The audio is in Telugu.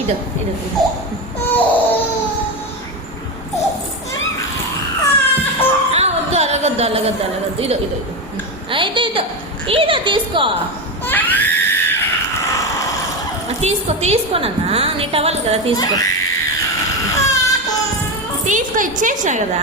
ఇదో ఇదో ఇదో వద్దు అలాగద్దు అలాగద్దు అలాగద్దు ఇదో ఇదో ఇదో అయితే ఇదో ఇదో తీసుకో తీసుకో తీసుకోనన్నా నీ టవల్ కదా తీసుకో తీసుకో ఇచ్చేసా కదా